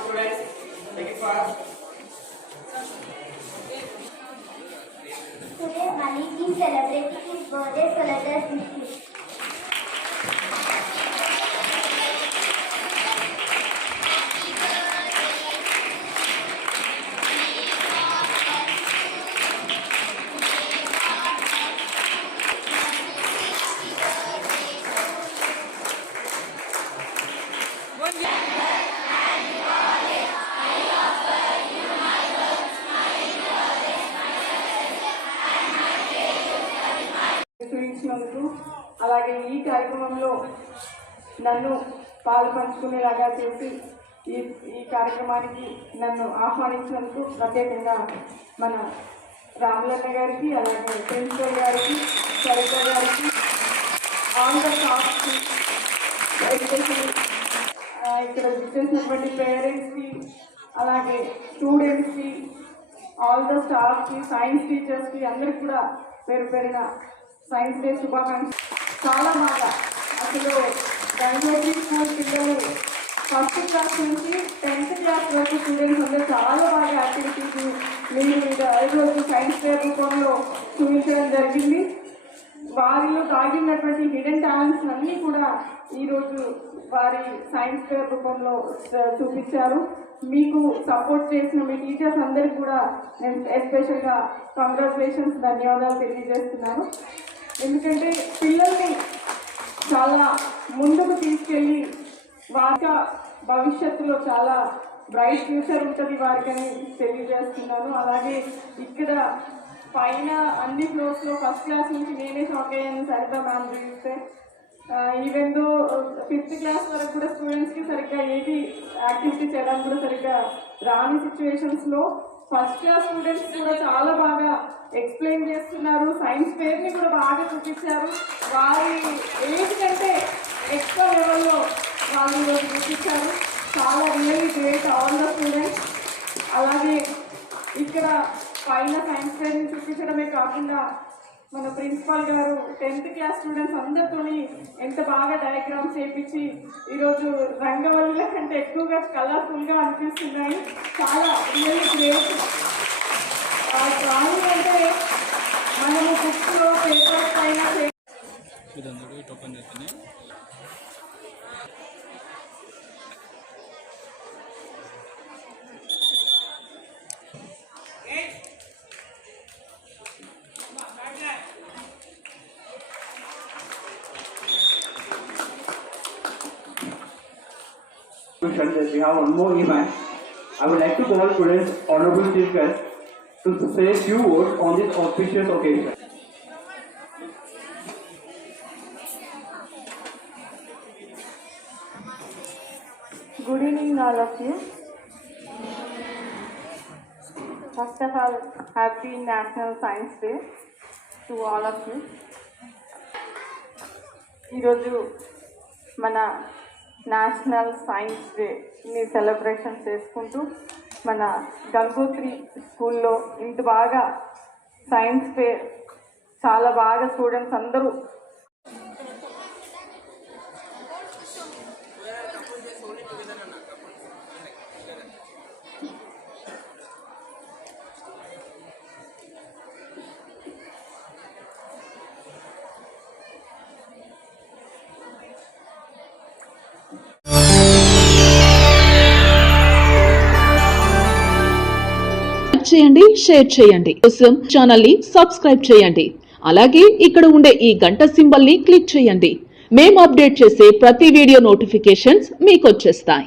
students. Take it fast. Today Malik is celebrating his birthday, so let us wish him. చూపించినందుకు అలాగే ఈ కార్యక్రమంలో నన్ను పాలు పంచుకునేలాగా చేసి ఈ కార్యక్రమానికి నన్ను ఆహ్వానించినందుకు ప్రత్యేకంగా మన రాములన్న గారికి అలాగే ప్రిన్సిపల్ గారికి సరిత గారికి ఆల్ ద స్టాఫ్కి ఎడ్యుకేషన్ ఇక్కడ చేసినటువంటి పేరెంట్స్కి అలాగే స్టూడెంట్స్కి ఆల్ ద స్టాఫ్కి సైన్స్ టీచర్స్కి అందరికి కూడా పేరు పేరున సైన్స్ డే శుభాకాంక్షలు. చాలా బాగా అసలు గంగోత్రి స్కూల్ పిల్లలు ఫస్ట్ క్లాస్ నుంచి 10th క్లాస్ వరకు స్టూడెంట్స్ అందరూ చాలా బాగా యాక్టివిటీస్ మీరు ఈరోజు సైన్స్ డే రూపంలో చూపించడం జరిగింది. వారిలో దాగినటువంటి హిడెన్ టాలెంట్స్ అన్నీ కూడా ఈరోజు వారి సైన్స్ డే రూపంలో చూపించారు. మీకు సపోర్ట్ చేసిన మీ టీచర్స్ అందరికీ కూడా నేను ఎస్పెషల్గా కంగ్రాచులేషన్స్, ధన్యవాదాలు తెలియజేస్తున్నాను. ఎందుకంటే పిల్లల్ని చాలా ముందుకు తీసుకెళ్ళి వారి భవిష్యత్తులో చాలా బ్రైట్ ఫ్యూచర్ ఉంటుంది వారికని తెలియజేస్తున్నాను. అలాగే ఇక్కడ పైన అన్ని ఫ్లోర్స్లో ఫస్ట్ క్లాస్ నుంచి నేనే షాక్ అయ్యాను సరిగ్గా మ్యామ్ చూస్తే. ఈవెన్ దో 5th క్లాస్ వరకు కూడా స్టూడెంట్స్కి సరిగ్గా ఏది యాక్టివిటీ చేయడానికి కూడా సరిగ్గా రాని సిచ్యువేషన్స్లో ఫస్ట్ క్లాస్ స్టూడెంట్స్ కూడా చాలా బాగా ఎక్స్ప్లెయిన్ చేస్తున్నారు. సైన్స్ ఫేర్ని కూడా బాగా చూపించారు. వారి ఏజ్ కంటే ఎక్కువ లెవెల్లో వాళ్ళు ఈరోజు చూపించారు. చాలా really great all the students. అలాగే ఇక్కడ పైన సైన్స్ ఫేర్ని చూపించడమే కాకుండా మన ప్రిన్సిపాల్ గారు 10th క్లాస్ స్టూడెంట్స్ అందరితోని ఎంత బాగా డయాగ్రామ్స్ చేయించి ఈరోజు రంగవల్లుల కంటే ఎక్కువగా కలర్ఫుల్గా అనిపిస్తున్నాయి. చాలా రియల్లీ గ్రేట్. డ్రాయింగ్ అంటే మనము బుక్స్లో పేపర్స్ పైన that we have one more event. I would like to call students honorable chief guest to say a few words on this auspicious occasion. Good evening all of you. First of all, happy National Science Day to all of you. ఈరోజు మన national science డేని సెలబ్రేషన్ చేసుకుంటూ మన గంగోత్రి స్కూల్లో ఇంత బాగా science fair చాలా బాగా స్టూడెంట్స్ అందరూ చేయండి, షేర్ చేయండి. కోసం ఛానల్ ని సబ్స్క్రైబ్ చేయండి. అలాగే ఇక్కడ ఉండే ఈ గంట సింబల్ ని క్లిక్ చేయండి. మేము అప్డేట్ చేసే ప్రతి వీడియో నోటిఫికేషన్స్ మీకు వచ్చేస్తాయి.